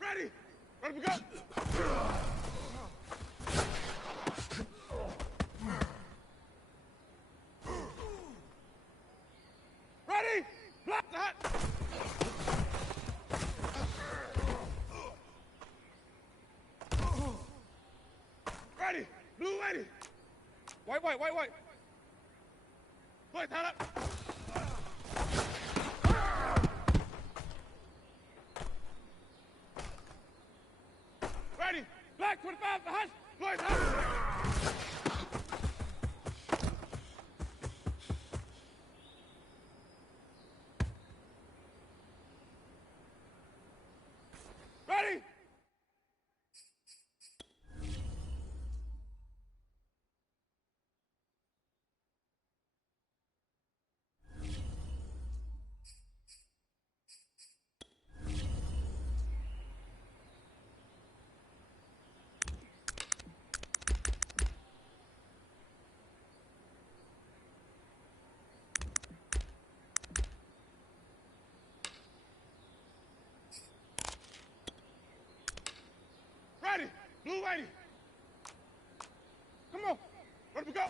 Ready? Ready to go. Ready? Block the hut. Ready. Blue ready. White. Play, tie up. Ready. Black 25, the hush. Play, tie up. Ready. Ready. Blue ready. Come on. Ready to go.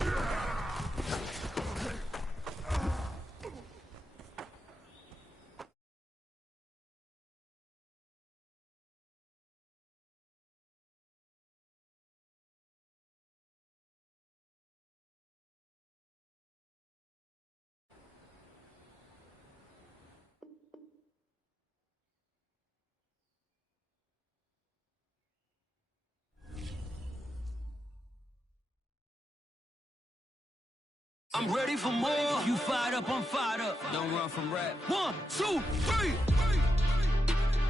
I'm ready for more. You fired up, I'm fired up. Don't run from rap. 1, 2, 3.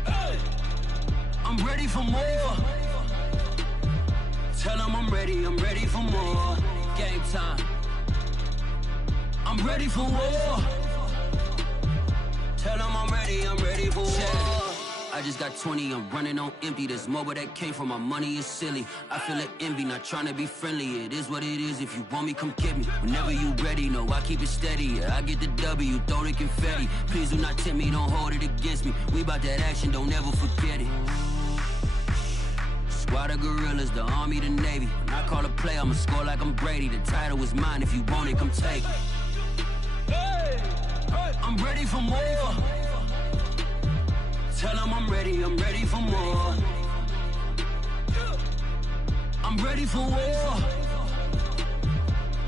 Hey. I'm ready for more. Tell them I'm ready for more. Game time. I'm ready for war. Tell them I'm ready for war. I just got 20, I'm running on empty. This mobile that came from my money is silly. I feel it envy, not trying to be friendly. It is what it is, if you want me, come get me. Whenever you ready, no, I keep it steady. Yeah, I get the W, throw the confetti. Please do not tempt me, don't hold it against me. We about that action, don't ever forget it. Squad of gorillas, the army, the navy. When I call a play, I'ma score like I'm Brady. The title is mine, if you want it, come take it. I'm ready for more. Tell them I'm ready for more. I'm ready for war.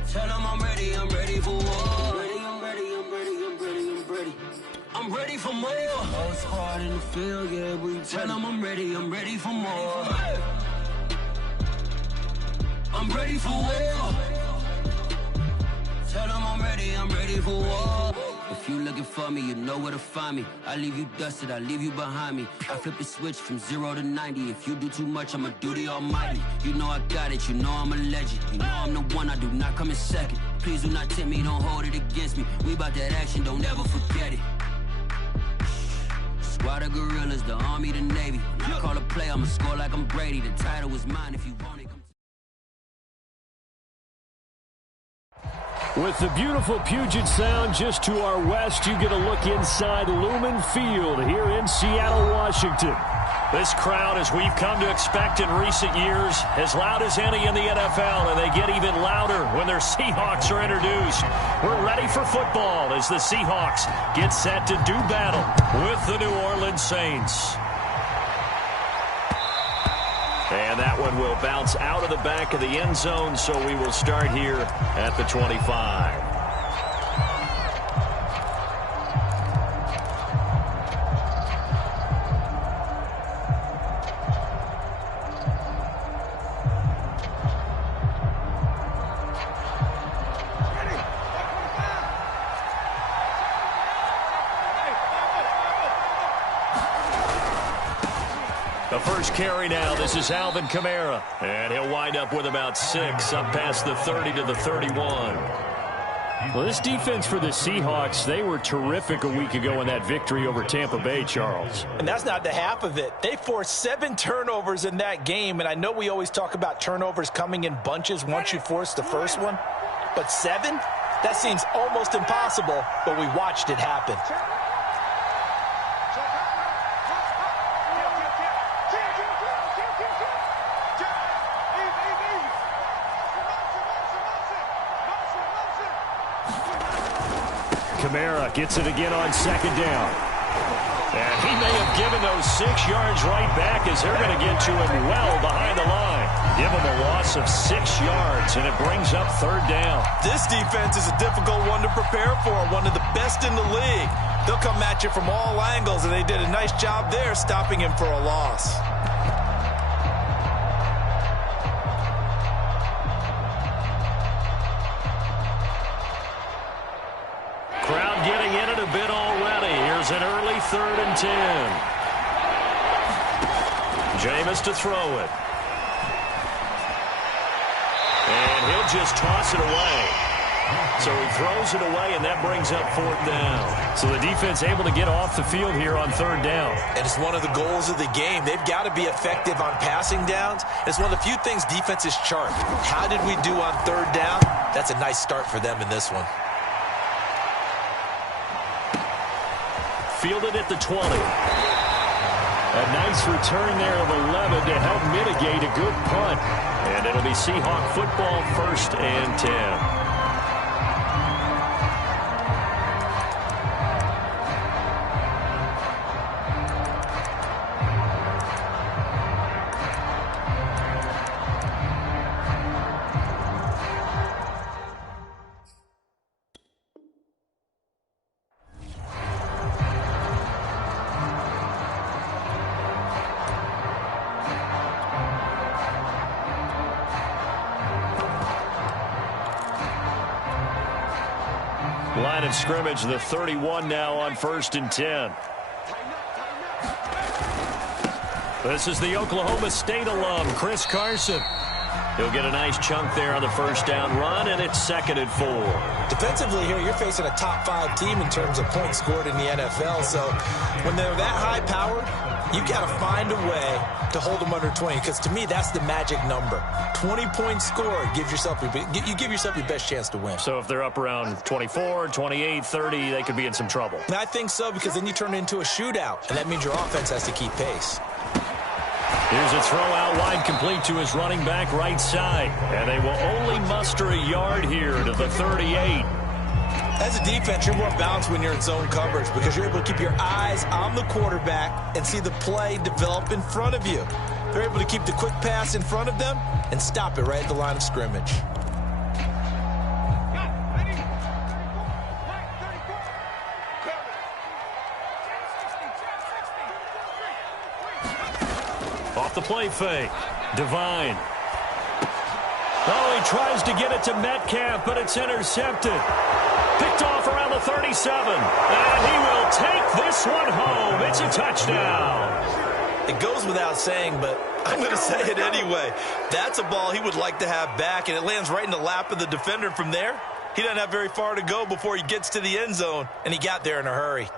Tell them I'm ready for war. I'm ready for more. Whole squad in the field, yeah, we tell them I'm ready for more. I'm ready for war. Tell them I'm ready for war. If you looking for me, you know where to find me. I leave you dusted, I leave you behind me. I flip the switch from 0 to 90. If you do too much, I'ma do the almighty. You know I got it, you know I'm a legend. You know I'm the one, I do not come in second. Please do not tempt me, don't hold it against me. We about that action, don't ever forget it. Squad of gorillas, the army, the navy. When I call a play, I'ma score like I'm Brady. The title is mine, if you want it, come. With the beautiful Puget Sound just to our west, you get a look inside Lumen Field here in Seattle, Washington. This crowd, as we've come to expect in recent years, as loud as any in the NFL, and they get even louder when their Seahawks are introduced. We're ready for football as the Seahawks get set to do battle with the New Orleans Saints. And that one will bounce out of the back of the end zone, so we will start here at the 25. The first carry now, this is Alvin Kamara, and he'll wind up with about 6 up past the 30 to the 31. Well, this defense for the Seahawks, they were terrific a week ago in that victory over Tampa Bay, Charles. And that's not the half of it. They forced 7 turnovers in that game, and I know we always talk about turnovers coming in bunches once you force the first one, but 7? That seems almost impossible, but we watched it happen. Kamara gets it again on second down. And he may have given those 6 yards right back as they're going to get to him well behind the line. Give him a loss of 6 yards, and it brings up third down. This defense is a difficult one to prepare for, one of the best in the league. They'll come at you from all angles, and they did a nice job there stopping him for a loss. Crowd getting in it a bit already. Here's an early 3rd and 10. Jameis to throw it. And he'll just toss it away. So he throws it away, and that brings up 4th down. So the defense able to get off the field here on 3rd down. And it's one of the goals of the game. They've got to be effective on passing downs. It's one of the few things defenses chart. How did we do on 3rd down? That's a nice start for them in this one. Fielded at the 20. A nice return there of 11 to help mitigate a good punt. And it'll be Seahawk football, 1st and 10. Line of scrimmage, the 31 now on 1st and 10. This is the Oklahoma State alum, Chris Carson. He'll get a nice chunk there on the 1st down run, and it's 2nd and 4. Defensively here, you're facing a top 5 team in terms of points scored in the NFL. So when they're that high-powered, you've got to find a way to hold them under 20, because to me, that's the magic number. 20 points scored gives yourself you give yourself your best chance to win. So if they're up around 24, 28, 30, they could be in some trouble. And I think so, because then you turn it into a shootout, and that means your offense has to keep pace. Here's a throw out wide, complete to his running back right side. And they will only muster a yard here to the 38. As a defense, you're more balanced when you're in zone coverage because you're able to keep your eyes on the quarterback and see the play develop in front of you. They're able to keep the quick pass in front of them and stop it right at the line of scrimmage. Off the play fake. Devine. Oh, he tries to get it to Metcalf, but it's intercepted. Picked off around the 37. And he will take this one home. It's a touchdown. It goes without saying, but I'm going to say it anyway. That's a ball he would like to have back, and it lands right in the lap of the defender from there. He doesn't have very far to go before he gets to the end zone, and he got there in a hurry.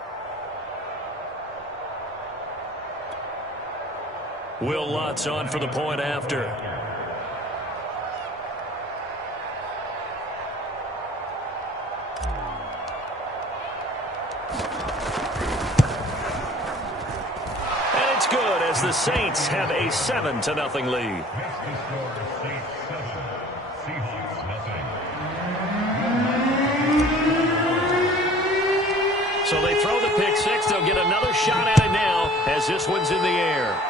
Will Lutz on for the point after. And it's good as the Saints have a 7-0 lead. So they throw the pick six. They'll get another shot at it now as this one's in the air.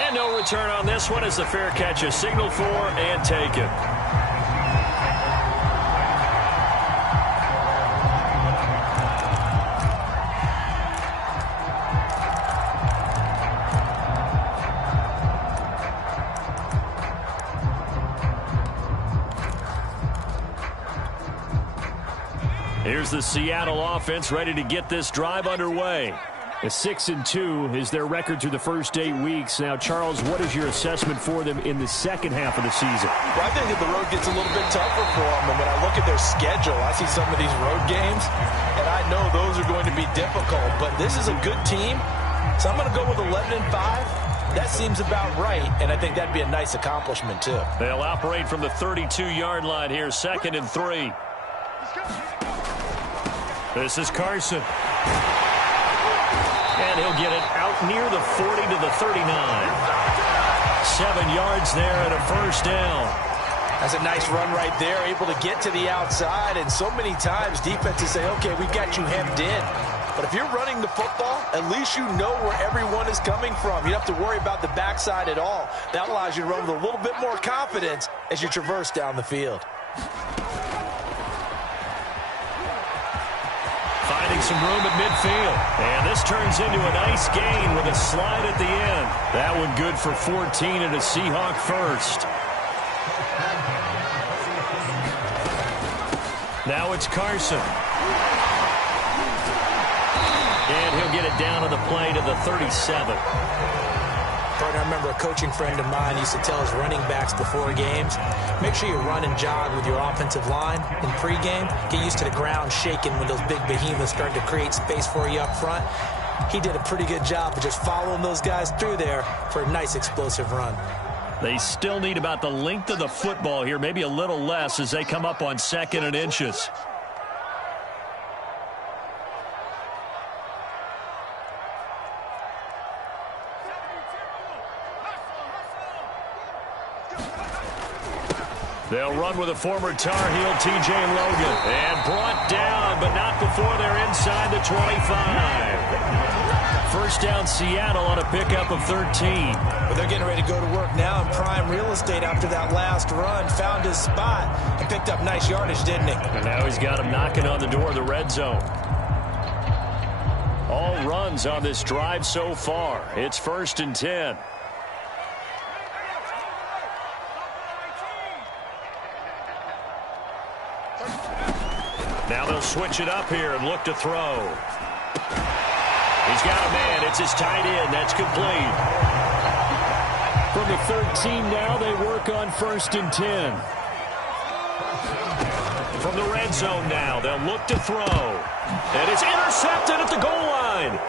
And no return on this one as the fair catch is signaled for and taken. Here's the Seattle offense ready to get this drive underway. A 6-2 is their record through the first 8 weeks. Now, Charles, what is your assessment for them in the second half of the season? Well, I think that the road gets a little bit tougher for them. And when I look at their schedule, I see some of these road games, and I know those are going to be difficult. But this is a good team, so I'm going to go with 11-5. That seems about right, and I think that'd be a nice accomplishment, too. They'll operate from the 32-yard line here, 2nd and 3. This is Carson. And he'll get it out near the 40 to the 39. 7 yards there and a first down. That's a nice run right there, able to get to the outside. And so many times defenses say, okay, we got you hemmed in. But if you're running the football, at least you know where everyone is coming from. You don't have to worry about the backside at all. That allows you to run with a little bit more confidence as you traverse down the field. Finding some room at midfield. And this turns into a nice gain with a slide at the end. That one good for 14 and a Seahawk first. Now it's Carson. And he'll get it down on the play to the 37. I remember a coaching friend of mine used to tell his running backs before games, make sure you run and jog with your offensive line in pregame. Get used to the ground shaking when those big behemoths start to create space for you up front. He did a pretty good job of just following those guys through there for a nice explosive run. They still need about the length of the football here, maybe a little less as they come up on 2nd and inches. They'll run with a former Tar Heel, T.J. Logan. And brought down, but not before they're inside the 25. First down, Seattle on a pickup of 13. But they're getting ready to go to work now in prime real estate after that last run. Found his spot and picked up nice yardage, didn't he? And now he's got him knocking on the door of the red zone. All runs on this drive so far. It's 1st and 10. Now they'll switch it up here and look to throw. He's got a man. It's his tight end. That's complete. From the 13 now, they work on 1st and 10. From the red zone now, they'll look to throw. And it's intercepted at the goal line.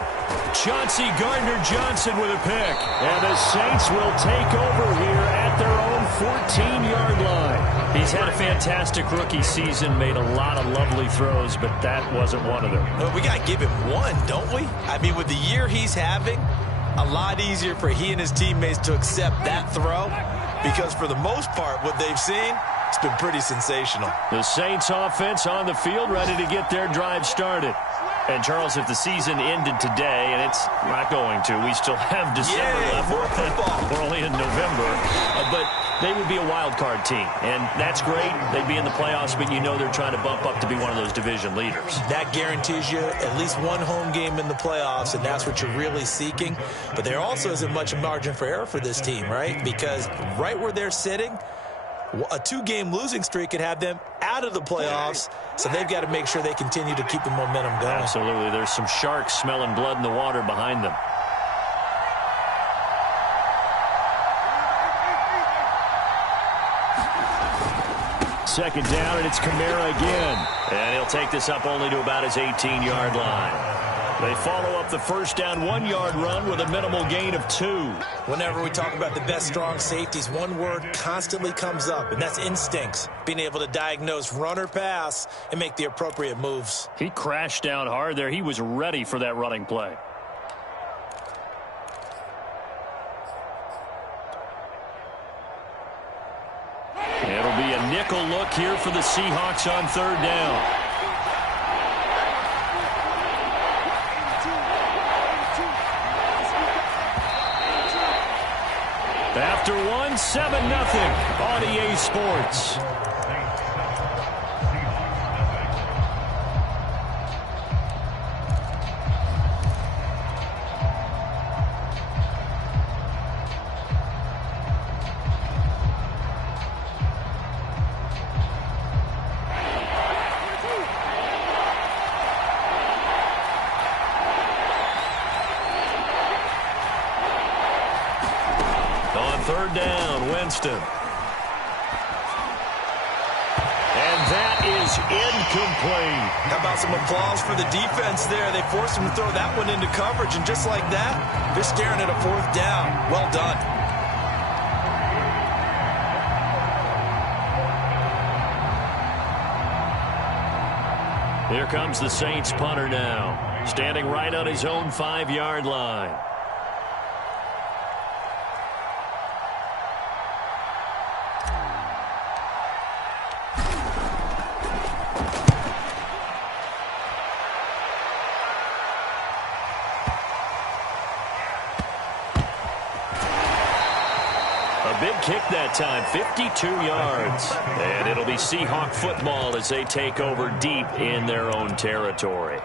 Chauncey Gardner-Johnson with a pick. And the Saints will take over here at their own 14-yard line. He's had a fantastic rookie season, made a lot of lovely throws, but that wasn't one of them. Well, we got to give him one, don't we? I mean, with the year he's having, a lot easier for he and his teammates to accept that throw because for the most part, what they've seen, it's been pretty sensational. The Saints offense on the field ready to get their drive started. And, Charles, if the season ended today, and it's not going to, we still have December left. More football. We're only in November. But they would be a wild card team, and that's great. They'd be in the playoffs, but you know they're trying to bump up to be one of those division leaders. That guarantees you at least one home game in the playoffs, and that's what you're really seeking. But there also isn't much margin for error for this team, right? Because right where they're sitting, a 2-game losing streak could have them out of the playoffs, so they've got to make sure they continue to keep the momentum going. Absolutely. There's some sharks smelling blood in the water behind them. Second down, and it's Kamara again. And he'll take this up only to about his 18-yard line. They follow up the first down 1-yard run with a minimal gain of 2. Whenever we talk about the best strong safeties, one word constantly comes up, and that's instincts. Being able to diagnose run or pass and make the appropriate moves. He crashed down hard there. He was ready for that running play. It'll be a nickel look here for the Seahawks on 3rd down. After one, 7-0 on EA Sports. Third down, Winston. And that is incomplete. How about some applause for the defense there? They forced him to throw that one into coverage, and just like that, they're staring at a 4th down. Well done. Here comes the Saints punter now, standing right on his own 5-yard line. Big kick that time, 52 yards. And it'll be Seahawk football as they take over deep in their own territory.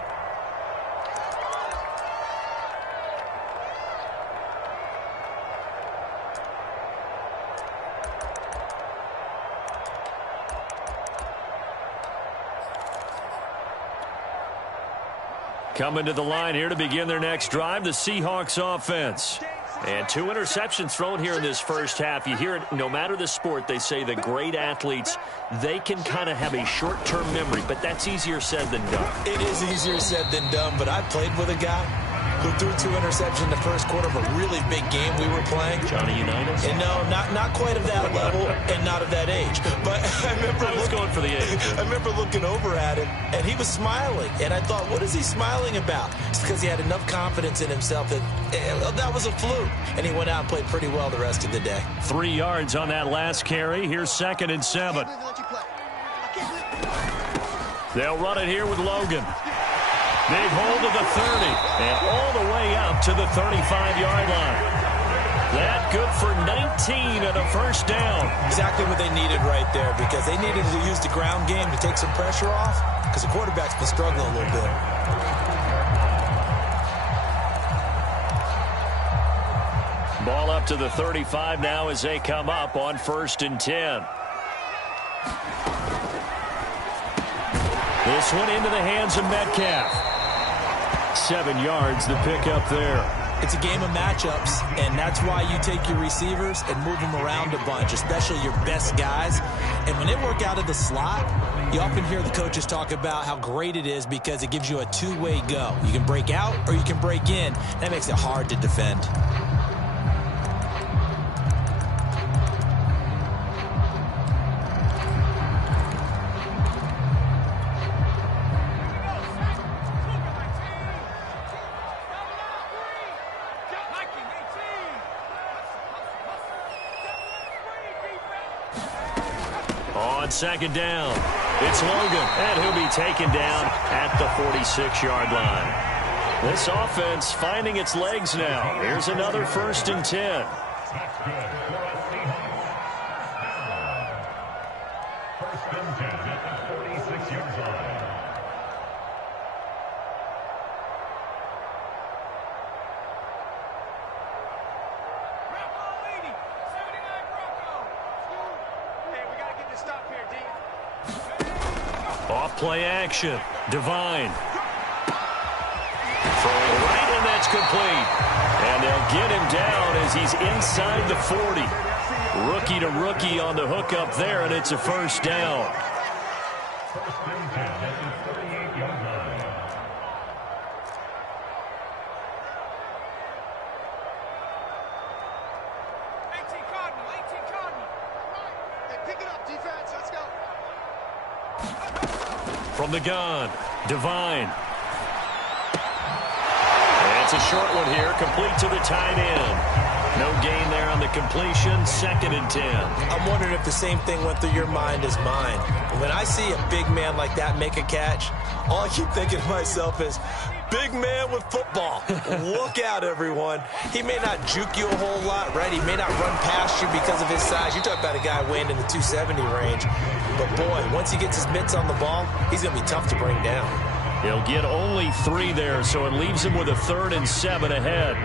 Coming to the line here to begin their next drive, the Seahawks offense. And 2 interceptions thrown here in this first half. You hear it, no matter the sport, they say the great athletes, they can kind of have a short-term memory, but that's easier said than done. It is easier said than done, but I played with a guy who threw 2 interceptions in the first quarter of a really big game we were playing. Johnny Unitas? And no, not quite of that level and not of that age. But I was going for the age. I remember looking over at him, and he was smiling. And I thought, what is he smiling about? It's because he had enough confidence in himself that that was a fluke. And he went out and played pretty well the rest of the day. 3 yards on that last carry. Here's 2nd and 7. They'll run it here with Logan. Big hold of the 30, and all the way up to the 35-yard line. That good for 19 and a first down. Exactly what they needed right there, because they needed to use the ground game to take some pressure off, because the quarterback's been struggling a little bit. Ball up to the 35 now as they come up on 1st and 10. This one into the hands of Metcalf. 7 yards, the pick up there. It's a game of matchups, and that's why you take your receivers and move them around a bunch, especially your best guys. And when they work out of the slot, you often hear the coaches talk about how great it is because it gives you a 2-way go. You can break out or you can break in. That makes it hard to defend. On 2nd down, it's Logan, and he'll be taken down at the 46-yard line. This offense finding its legs now. Here's another 1st and 10. Off play action. Divine. Throwing right, and that's complete. And they'll get him down as he's inside the 40. Rookie to rookie on the hook up there, and it's a first down. From the gun, Divine. And it's a short one here, complete to the tight end. No gain there on the completion, 2nd and 10. I'm wondering if the same thing went through your mind as mine. When I see a big man like that make a catch, all I keep thinking to myself is, big man with football. Look out, everyone. He may not juke you a whole lot, right? He may not run past you because of his size. You talk about a guy weighing in the 270 range. But, boy, once he gets his mitts on the ball, he's going to be tough to bring down. He'll get only 3 there, so it leaves him with a 3rd and 7 ahead.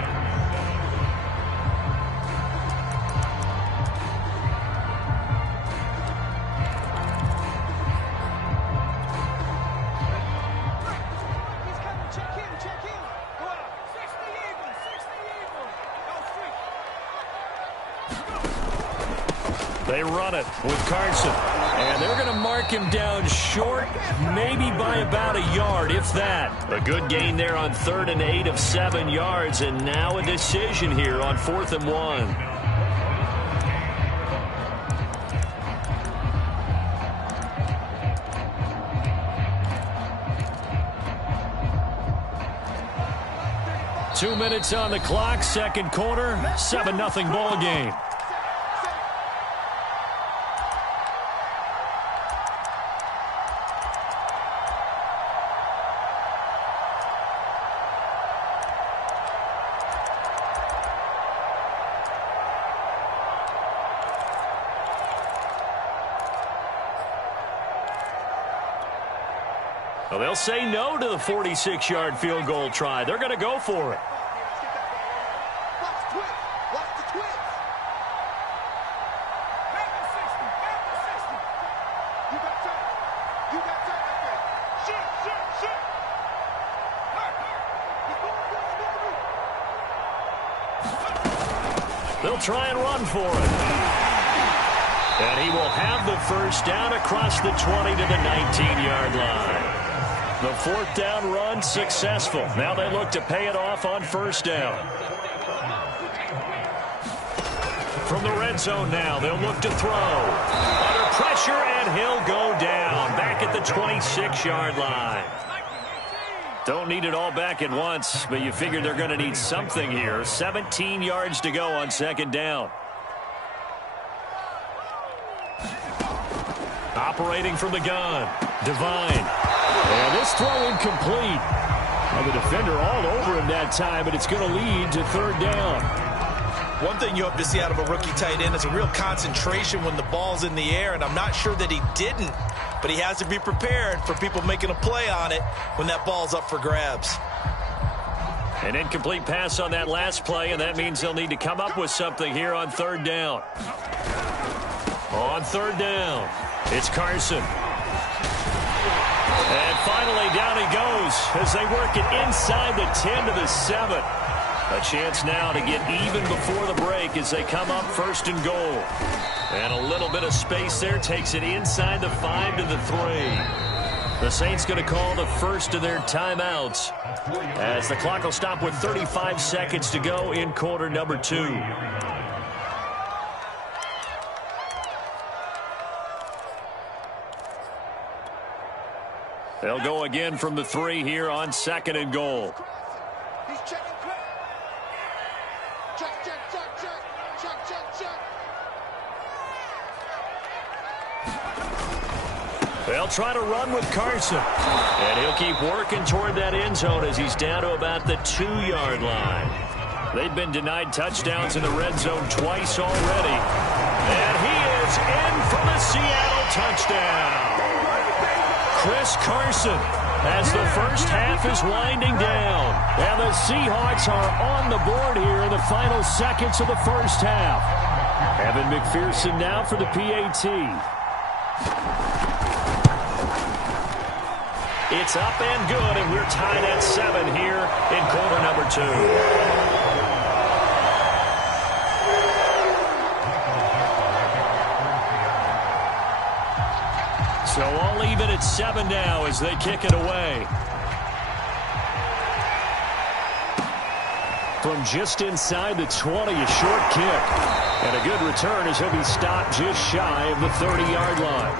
They run it with Carson. And they're going to mark him down short, maybe by about a yard, if that. A good gain there on 3rd and 8 of 7 yards, and now a decision here on 4th and 1. Two minutes on the clock, second quarter, 7-0 ball game. Well, they'll say no to the 46-yard field goal try. They're going to go for it. They'll try and run for it. And he will have the first down across the 20 to the 19-yard line. The 4th down run successful. Now they look to pay it off on first down. From the red zone now, they'll look to throw. Under pressure, and he'll go down. Back at the 26-yard line. Don't need it all back at once, but you figure they're going to need something here. 17 yards to go on 2nd down. Operating from the gun, Devine. And this throw incomplete. Well, the defender all over him that time, but it's going to lead to 3rd down. One thing you hope to see out of a rookie tight end is a real concentration when the ball's in the air, and I'm not sure that he didn't, but he has to be prepared for people making a play on it when that ball's up for grabs. An incomplete pass on that last play, and that means they'll need to come up with something here on 3rd down. On 3rd down, it's Carson. And finally, down he goes as they work it inside the 10 to the 7. A chance now to get even before the break as they come up 1st and goal. And a little bit of space there takes it inside the 5 to the 3. The Saints going to call the first of their timeouts as the clock will stop with 35 seconds to go in quarter number 2. They'll go again from the 3 here on 2nd and goal. He's checking. They'll try to run with Carson. And he'll keep working toward that end zone as he's down to about the 2-yard line. They've been denied touchdowns in the red zone twice already. And he is in for the Seattle touchdown. Chris Carson as the first half is winding down. And the Seahawks are on the board here in the final seconds of the first half. Evan McPherson now for the PAT. It's up and good, and we're tied at 7 here in quarter number 2. So all even at 7 now as they kick it away. From just inside the 20, a short kick. And a good return as he'll be stopped just shy of the 30-yard line.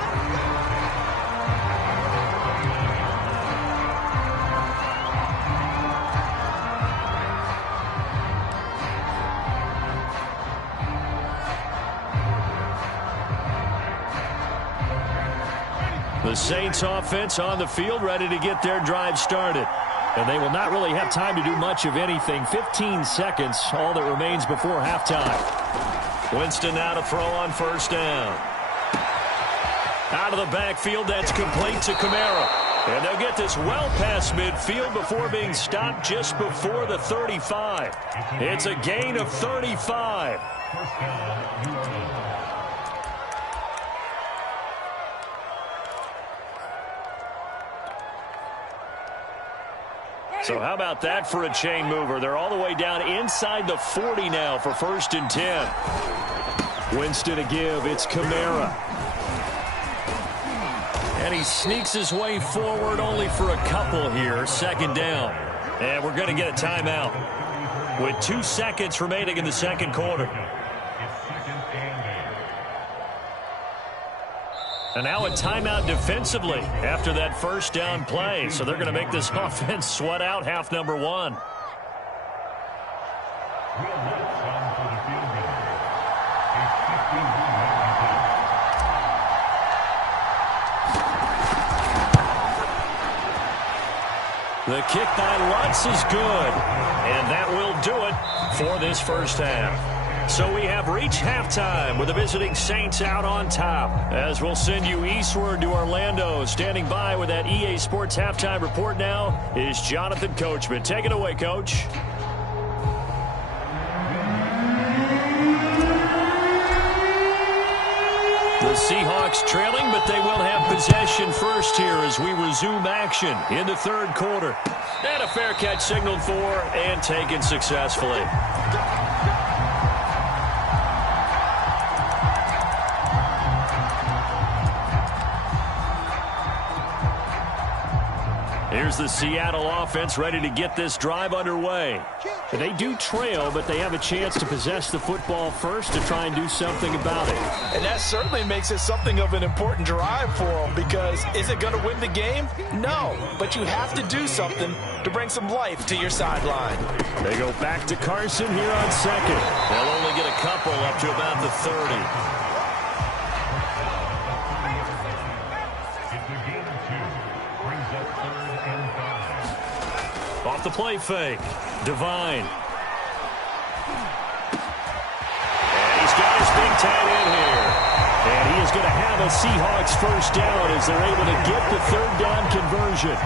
The Saints offense on the field, ready to get their drive started. And they will not really have time to do much of anything. 15 seconds, all that remains before halftime. Winston now to throw on first down. Out of the backfield, that's complete to Kamara. And they'll get this well past midfield before being stopped just before the 35. It's a gain of 35. So how about that for a chain mover? They're all the way down inside the 40 now for 1st and 10. Winston to give. It's Kamara. And he sneaks his way forward only for a couple here. Second down. And we're going to get a timeout with 2 seconds remaining in the second quarter. And now a timeout defensively after that first down play. So they're going to make this offense sweat out half number one. The kick by Lutz is good, and that will do it for this first half. So we have reached halftime with the visiting Saints out on top. As we'll send you eastward to Orlando. Standing by with that EA Sports halftime report now is Jonathan Coachman. Take it away, Coach. The Seahawks trailing, but they will have possession first here as we resume action in the third quarter. And a fair catch signaled for and taken successfully. Here's the Seattle offense ready to get this drive underway. They do trail, but they have a chance to possess the football first to try and do something about it. And that certainly makes it something of an important drive for them, because is it going to win the game? No, but you have to do something to bring some life to your sideline. They go back to Carson here on second. They'll only get a couple up to about the 30. Off the play fake. Divine. And he's got his big tight end here. And he is going to have a Seahawks first down as they're able to get the third down conversion.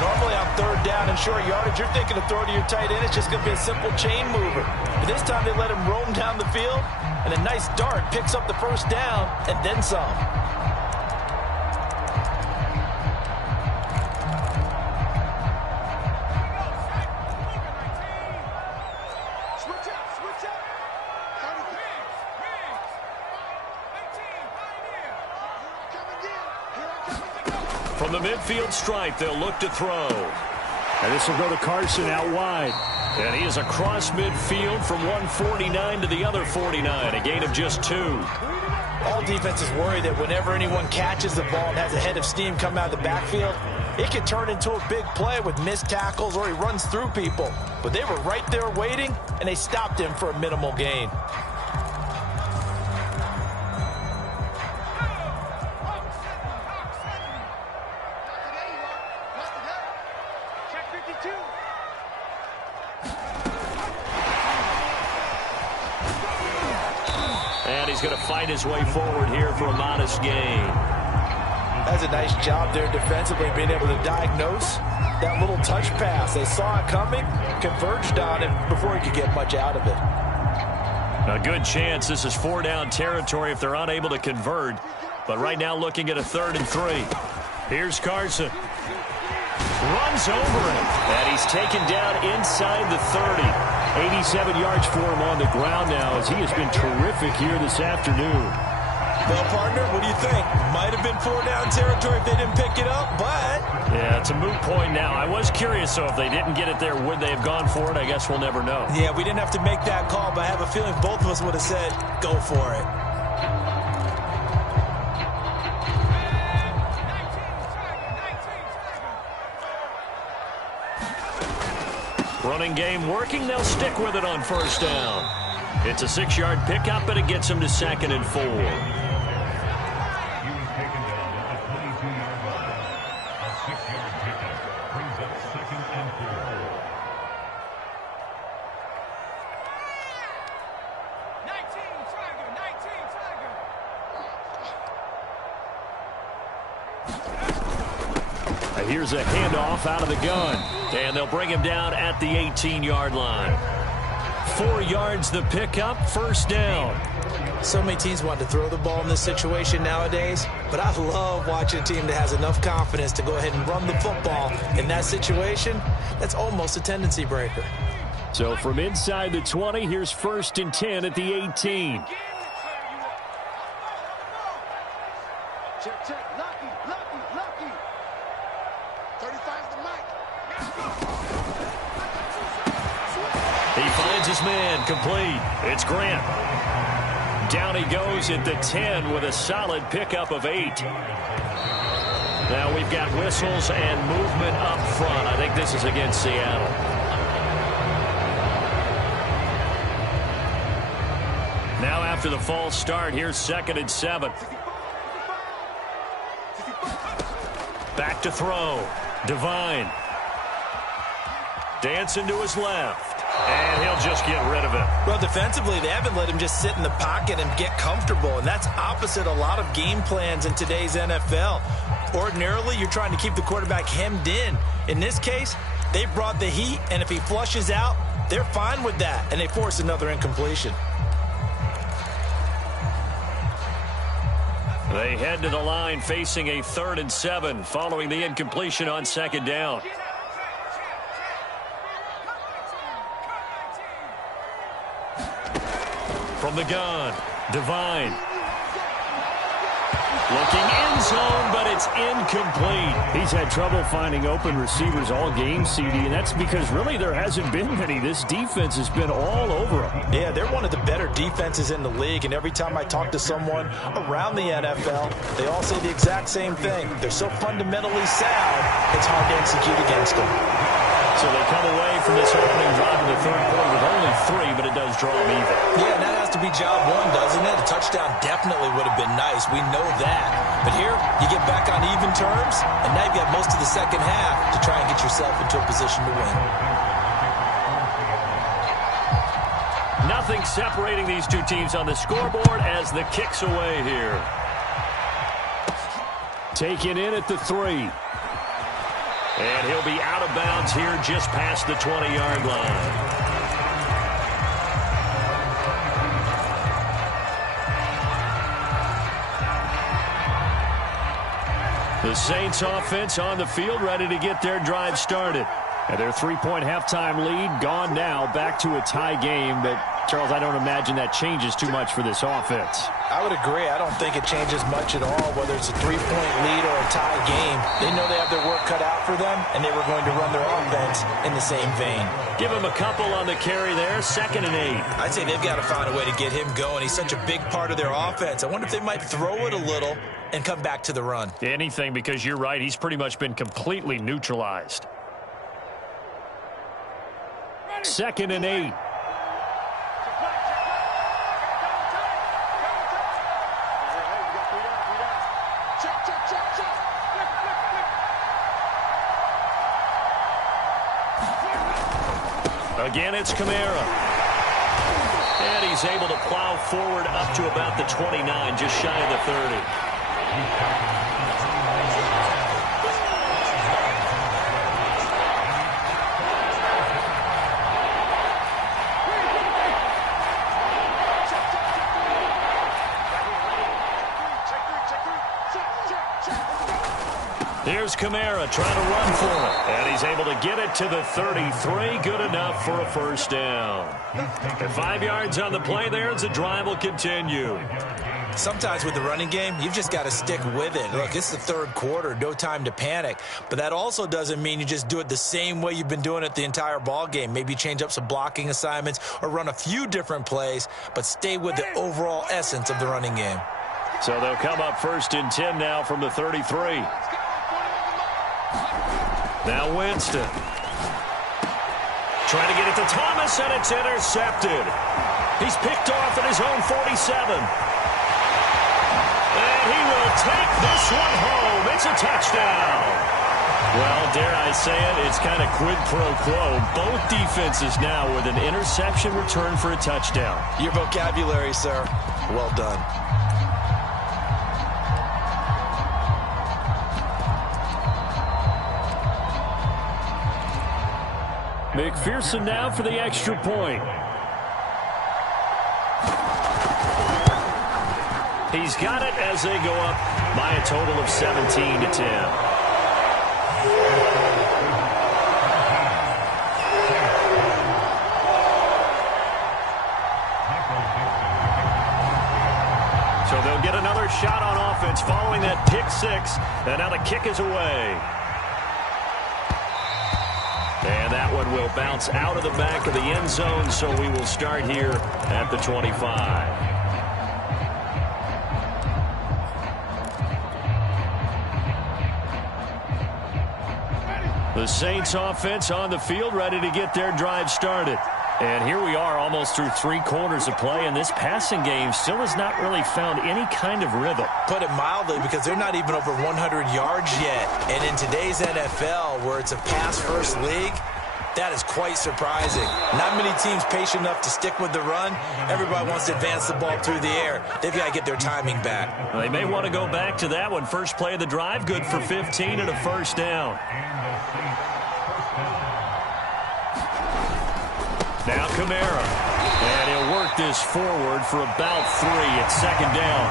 Normally on third down and short yardage, you're thinking of throw to your tight end. It's just going to be a simple chain mover. But this time they let him roam down the field, and a nice dart picks up the first down and then some. From the midfield stripe, they'll look to throw. And this will go to Carson out wide. And he is across midfield from one 49 to the other 49, a gain of just 2. All defenses worry that whenever anyone catches the ball and has a head of steam come out of the backfield, it can turn into a big play with missed tackles or he runs through people. But they were right there waiting, and they stopped him for a minimal gain. He's going to fight his way forward here for a modest gain. That's a nice job there defensively, being able to diagnose that little touch pass. They saw it coming, converged on it before he could get much out of it. A good chance this is 4-down territory if they're unable to convert. But right now looking at a 3rd and 3. Here's Carson. Runs over him. And he's taken down inside the 30. 87 yards for him on the ground now as he has been terrific here this afternoon. Well, partner, what do you think? Might have been 4-down territory if they didn't pick it up, but... Yeah, it's a moot point now. I was curious, so if they didn't get it there, would they have gone for it? I guess we'll never know. Yeah, we didn't have to make that call, but I have a feeling both of us would have said, go for it. Running game working. They'll stick with it on first down. It's a 6-yard pickup, but it gets them to 2nd and 4. Here's a handoff out of the gun. And they'll bring him down at the 18-yard line. 4 yards the pickup, first down. So many teams want to throw the ball in this situation nowadays, but I love watching a team that has enough confidence to go ahead and run the football. In that situation, that's almost a tendency breaker. So from inside the 20, here's 1st and 10 at the 18. Check, check, lucky, lucky. He finds his man, complete. It's Grant. Down he goes at the 10 with a solid pickup of 8. Now we've got whistles and movement up front. I think this is against Seattle. Now after the false start, here's 2nd and 7. Back to throw. Divine. Dancing to his left. And he'll just get rid of it. Well, defensively, they haven't let him just sit in the pocket and get comfortable, and that's opposite a lot of game plans in today's NFL. Ordinarily, you're trying to keep the quarterback hemmed in. In this case, they brought the heat, and if he flushes out, they're fine with that, and they force another incompletion. They head to the line facing a 3rd and 7 following the incompletion on 2nd down. From the gun, Divine. Looking end zone, but it's incomplete. He's had trouble finding open receivers all game, CD, and that's because really there hasn't been many. This defense has been all over him. Yeah, they're one of the better defenses in the league, and every time I talk to someone around the NFL, they all say the exact same thing. They're so fundamentally sound, it's hard to execute against them. So they come away from this opening drive in the 3rd quarter with only 3, but it does draw them even. Yeah, that has to be job one, doesn't it? A touchdown definitely would have been nice. We know that. But here, you get back on even terms, and now you've got most of the second half to try and get yourself into a position to win. Nothing separating these two teams on the scoreboard as the kick's away here. Taken in at the 3. And he'll be out of bounds here just past the 20-yard line. The Saints offense on the field, ready to get their drive started. And their 3-point halftime lead gone now, back to a tie game. But, Charles, I don't imagine that changes too much for this offense. I would agree. I don't think it changes much at all, whether it's a 3-point lead or a tie game. They know they have their work cut out for them, and they were going to run their offense in the same vein. Give him a couple on the carry there, 2nd and 8. I'd say they've got to find a way to get him going. He's such a big part of their offense. I wonder if they might throw it a little and come back to the run. Anything, because you're right. He's pretty much been completely neutralized. 2nd and 8. Again, it's Kamara. And he's able to plow forward up to about the 29, just shy of the 30. Here's Kamara trying to run for it. And he's able to get it to the 33. Good enough for a 1st down. And 5 yards on the play there as the drive will continue. Sometimes with the running game, you've just got to stick with it. Look, it's the 3rd quarter, no time to panic. But that also doesn't mean you just do it the same way you've been doing it the entire ball game. Maybe change up some blocking assignments or run a few different plays, but stay with the overall essence of the running game. So they'll come up 1st and 10 now from the 33. Now Winston. Trying to get it to Thomas, and it's intercepted. He's picked off at his own 47. And he will take this one home. It's a touchdown. Well, dare I say it, it's kind of quid pro quo. Both defenses now with an interception return for a touchdown. Your vocabulary, sir. Well done. McPherson now for the extra point. He's got it as they go up by a total of 17-10. So they'll get another shot on offense following that pick 6, and now the kick is away. that one will bounce out of the back of the end zone, so we will start here at the 25. The Saints offense on the field, ready to get their drive started. And here we are almost through 3 quarters of play, and this passing game still has not really found any kind of rhythm. Put it mildly, because they're not even over 100 yards yet. And in today's NFL, where it's a pass-first league, that is quite surprising. Not many teams patient enough to stick with the run. Everybody wants to advance the ball through the air. They've got to get their timing back. Well, they may want to go back to that one. First play of the drive, good for 15 and a first down. Now Kamara. And he'll work this forward for about 3 at second down.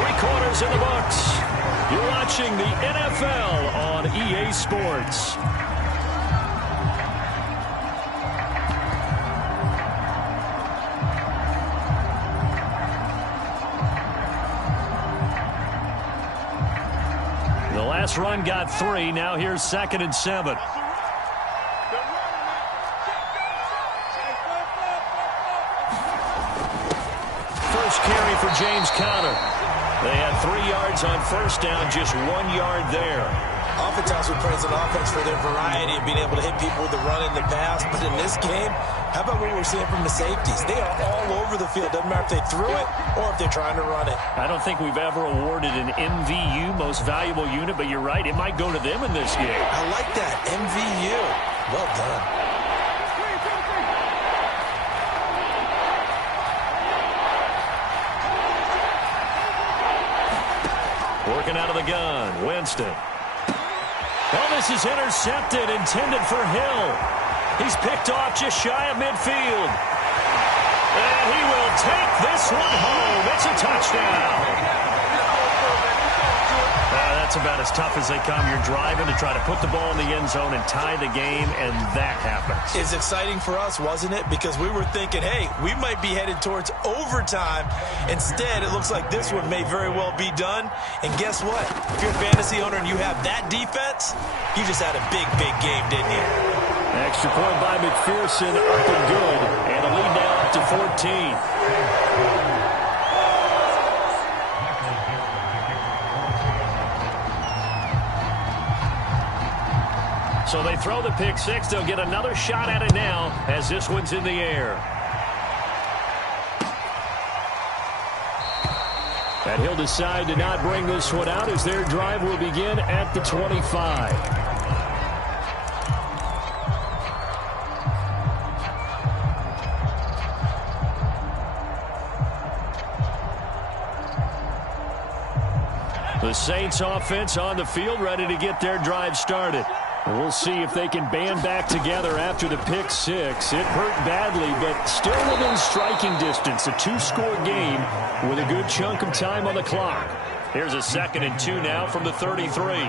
3 quarters in the books. You're watching the NFL on EA Sports. The last run got 3. Now here's 2nd and 7. First carry for James Conner. They had 3 yards on first down, just 1 yard there. Oftentimes we praise an offense for their variety of being able to hit people with the run and the pass. But in this game, how about what we're seeing from the safeties? They are all over the field. Doesn't matter if they threw it or if they're trying to run it. I don't think we've ever awarded an MVU, most valuable unit, but you're right, it might go to them in this game. I like that, MVU. Well done. Working out of the gun, Winston. Well, this is intercepted, intended for Hill. He's picked off just shy of midfield. And he will take this one home. It's a touchdown. That's about as tough as they come. You're driving to try to put the ball in the end zone and tie the game, and that happens. It's exciting for us, wasn't it? Because we were thinking, hey, we might be headed towards overtime. Instead, it looks like this one may very well be done. And guess what? If you're a fantasy owner and you have that defense, you just had a big, big game, didn't you? Extra point by McPherson, up and good. And a lead now up to 14. So they throw the pick 6. They'll get another shot at it now as this one's in the air. And he'll decide to not bring this one out as their drive will begin at the 25. The Saints offense on the field ready to get their drive started. We'll see if they can band back together after the pick 6. It hurt badly, but still within striking distance. A 2-score game with a good chunk of time on the clock. Here's a 2nd and 2 now from the 33.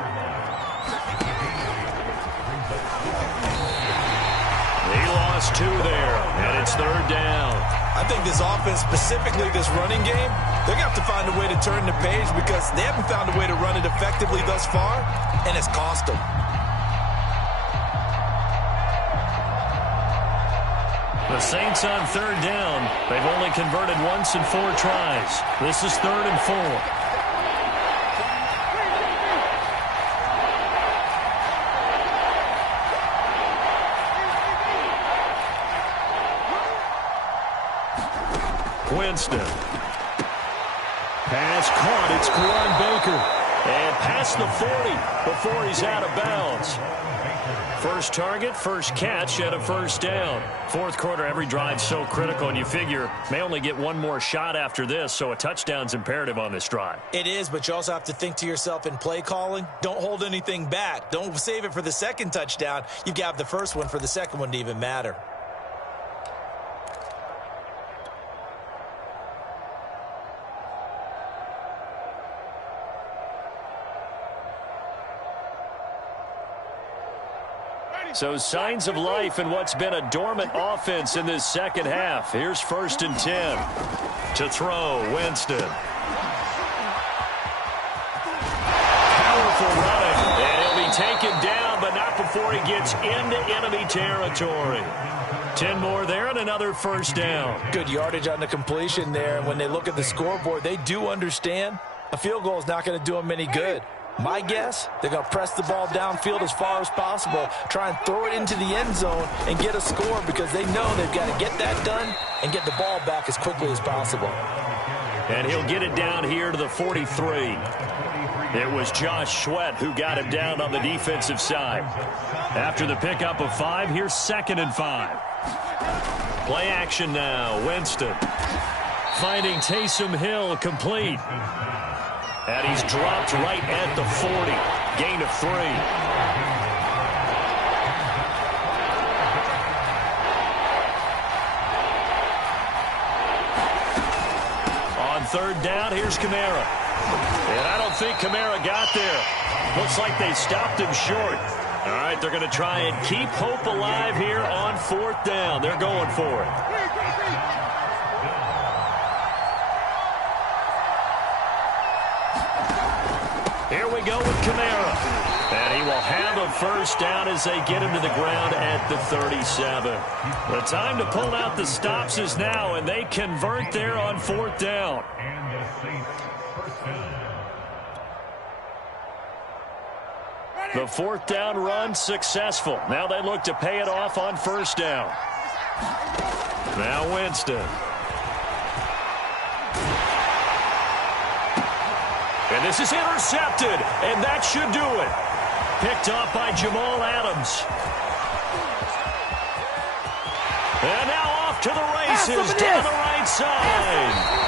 He lost 2 there, and it's 3rd down. I think this offense, specifically this running game, they're going to have to find a way to turn the page because they haven't found a way to run it effectively thus far, and it's cost them. The Saints on 3rd down. They've only converted once in 4 tries. This is 3rd and 4. Winston. Pass caught. It's Quan Baker. And past the 40 before he's out of bounds. First target, first catch, and a first down. 4th quarter, every drive so critical, and you figure may only get one more shot after this, so a touchdown's imperative on this drive. It is, but you also have to think to yourself in play calling, don't hold anything back. Don't save it for the 2nd touchdown. You've got the first one for the 2nd one to even matter. So signs of life in what's been a dormant offense in this 2nd half. Here's 1st and 10. To throw, Winston. Powerful running, and he'll be taken down but not before he gets into enemy territory. 10 more there and another first down. Good yardage on the completion there. When they look at the scoreboard, they do understand a field goal is not going to do them any good. My guess, they're going to press the ball downfield as far as possible, try and throw it into the end zone and get a score because they know they've got to get that done and get the ball back as quickly as possible. And he'll get it down here to the 43. It was Josh Sweat who got him down on the defensive side. After the pickup of 5, here's 2nd and 5. Play action now. Winston finding Taysom Hill complete. And he's dropped right at the 40. Gain of 3. On 3rd down, here's Kamara. And I don't think Kamara got there. Looks like they stopped him short. All right, they're going to try and keep hope alive here on 4th down. They're going for it. Here we go with Kamara. And he will have a first down as they get him to the ground at the 37. The time to pull out the stops is now, and they convert there on 4th down. The 4th down run successful. Now they look to pay it off on 1st down. Now Winston. And this is intercepted, and that should do it. Picked off by Jamal Adams. And now off to the races down the right side.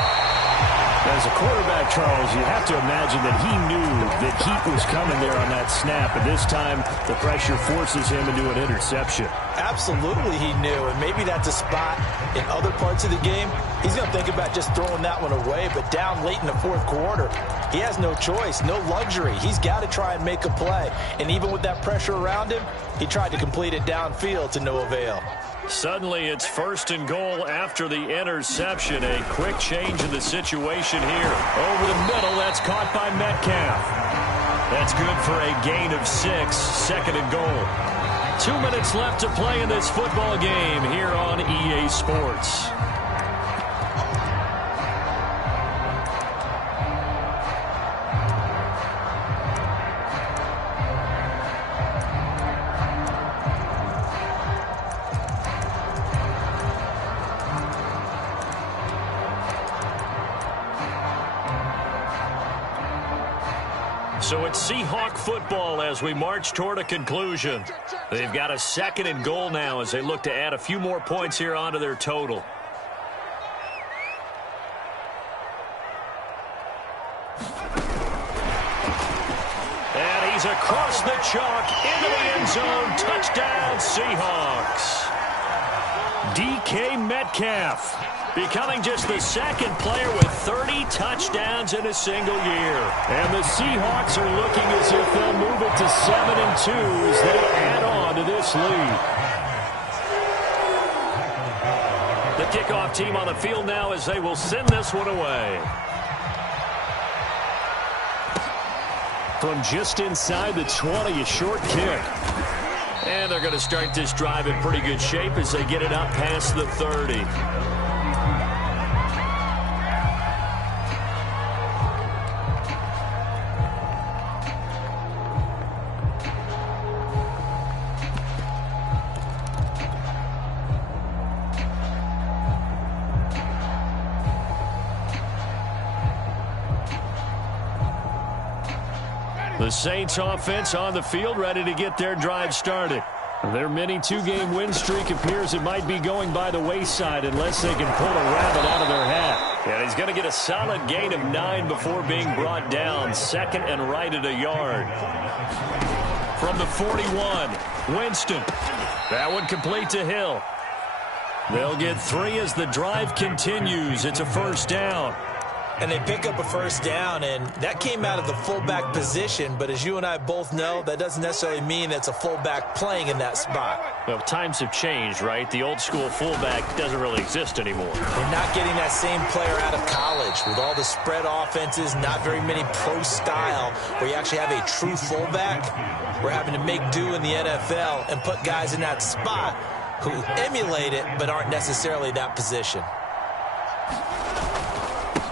As a quarterback, Charles, you have to imagine that he knew that heat was coming there on that snap, and this time the pressure forces him into an interception. Absolutely he knew, and maybe that's a spot in other parts of the game. He's going to think about just throwing that one away, but down late in the 4th quarter, he has no choice, no luxury. He's got to try and make a play, and even with that pressure around him, he tried to complete it downfield to no avail. Suddenly it's 1st and goal after the interception. A quick change in the situation here. Over the middle, that's caught by Metcalf. That's good for a gain of 6, 2nd and goal. 2 minutes left to play in this football game here on EA Sports. So it's Seahawk football as we march toward a conclusion. They've got a 2nd and goal now as they look to add a few more points here onto their total. And he's across the chalk into the end zone. Touchdown, Seahawks. DK Metcalf becoming just the 2nd player with 30 touchdowns in a single year. And the Seahawks are looking as if they'll move it to 7-2 as they add on to this lead. The kickoff team on the field now as they will send this one away. From just inside the 20, a short kick. And they're going to start this drive in pretty good shape as they get it up past the 30. The Saints offense on the field, ready to get their drive started. Their mini 2-game win streak appears it might be going by the wayside unless they can pull a rabbit out of their hat. And he's going to get a solid gain of 9 before being brought down. 2nd and right at a yard. From the 41, Winston. That one complete to Hill. They'll get 3 as the drive continues. It's a first down. And they pick up a first down, and that came out of the fullback position. But as you and I both know, that doesn't necessarily mean it's a fullback playing in that spot. Well, times have changed, right? The old school fullback doesn't really exist anymore. We're not getting that same player out of college with all the spread offenses, not very many pro style where you actually have a true fullback. We're having to make do in the NFL and put guys in that spot who emulate it but aren't necessarily that position.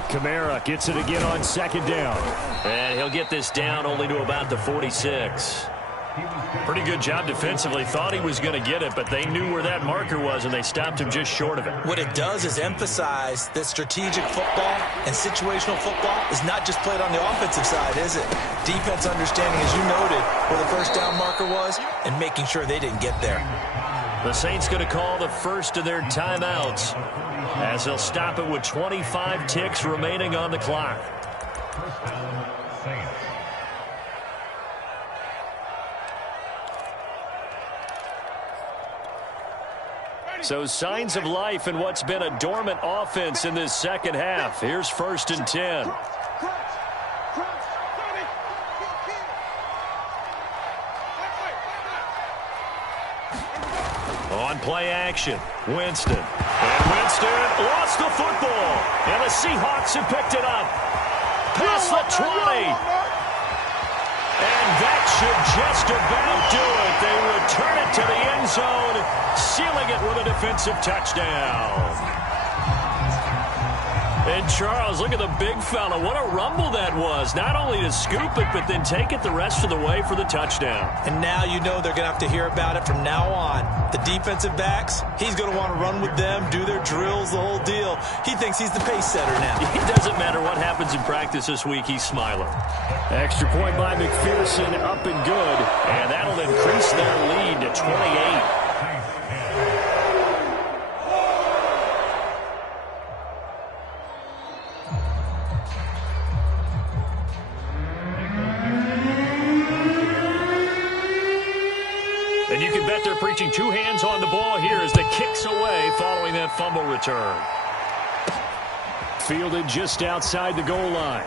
Kamara gets it again on second down. And he'll get this down only to about the 46. Pretty good job defensively. Thought he was going to get it, but they knew where that marker was, and they stopped him just short of it. What it does is emphasize that strategic football and situational football is not just played on the offensive side, is it? Defense understanding, as you noted, where the first down marker was and making sure they didn't get there. The Saints going to call the first of their timeouts as they'll stop it with 25 ticks remaining on the clock. So signs of life in what's been a dormant offense in this second half. Here's 1st and 10. On play action, Winston. And Winston lost the football. And the Seahawks have picked it up. Past the 20. And that should just about do it. They return it to the end zone, sealing it with a defensive touchdown. And Charles, look at the big fella. What a rumble that was. Not only to scoop it, but then take it the rest of the way for the touchdown. And now you know they're going to have to hear about it from now on. The defensive backs, he's going to want to run with them, do their drills, the whole deal. He thinks he's the pace setter now. It doesn't matter what happens in practice this week, he's smiling. Extra point by McPherson, up and good. And that'll increase their lead to 28. And you can bet they're preaching two hands on the ball here as the kick's away following that fumble return. Fielded just outside the goal line.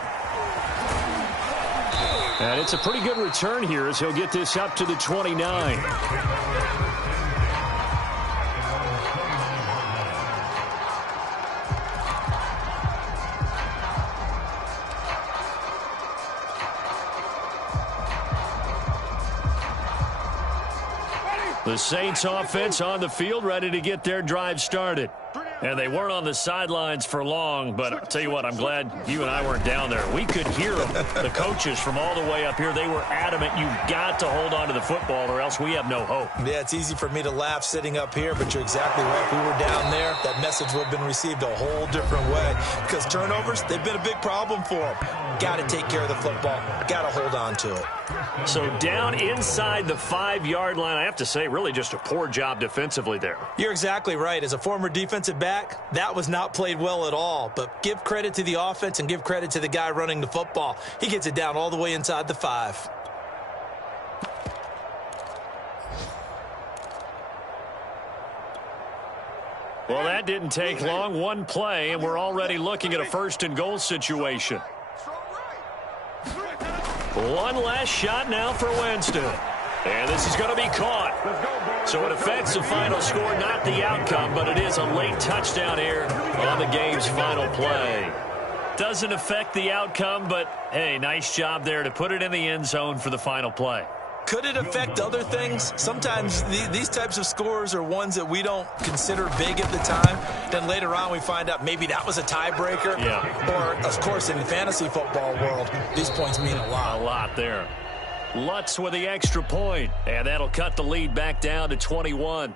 And it's a pretty good return here as he'll get this up to the 29. The Saints offense on the field, ready to get their drive started. And they weren't on the sidelines for long, but I'll tell you what, I'm glad you and I weren't down there. We could hear them, the coaches from all the way up here. They were adamant, you've got to hold on to the football or else we have no hope. Yeah, it's easy for me to laugh sitting up here, but you're exactly right. If we were down there, that message would have been received a whole different way. Because turnovers, they've been a big problem for them. Got to take care of the football. Got to hold on to it. So down inside the 5-yard line, I have to say, really just a poor job defensively there. You're exactly right. As a former defensive back, that was not played well at all. But give credit to the offense and give credit to the guy running the football. He gets it down all the way inside the 5. Well, that didn't take long. One play, and we're already looking at a 1st and goal situation. One last shot now for Winston. And this is going to be caught. So it affects the final score, not the outcome, but it is a late touchdown here on the game's final play. Doesn't affect the outcome, but, hey, nice job there to put it in the end zone for the final play. Could it affect other things? Sometimes these types of scores are ones that we don't consider big at the time. Then later on we find out maybe that was a tiebreaker. Yeah. Or, of course, in the fantasy football world, these points mean a lot. A lot there. Lutz with the extra point, and that'll cut the lead back down to 21.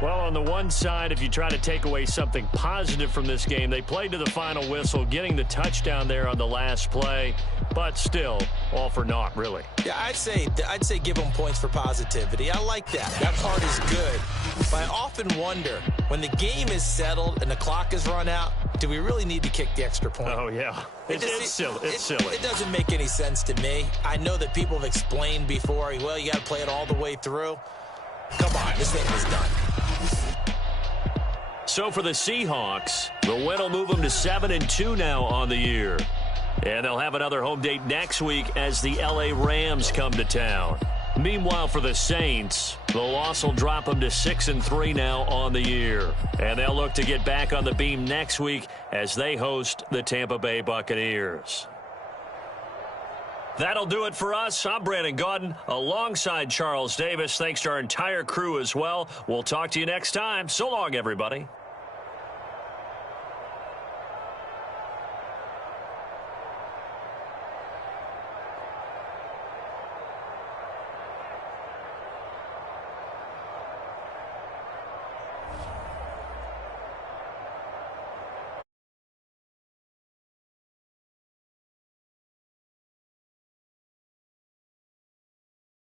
Well, on the one side, if you try to take away something positive from this game, they played to the final whistle, getting the touchdown there on the last play, but still, all for naught, really. Yeah, I'd say give them points for positivity. I like that. That part is good. But I often wonder, when the game is settled and the clock is run out, do we really need to kick the extra point? Oh, yeah. It's silly. It's silly. It doesn't make any sense to me. I know that people have explained before, well, you got to play it all the way through. Come on, this thing is done. So for the Seahawks, the win will move them to 7-2 now on the year. And they'll have another home date next week as the LA Rams come to town. Meanwhile, for the Saints, the loss will drop them to 6-3 now on the year. And they'll look to get back on the beam next week as they host the Tampa Bay Buccaneers. That'll do it for us. I'm Brandon Gaudin alongside Charles Davis. Thanks to our entire crew as well. We'll talk to you next time. So long, everybody.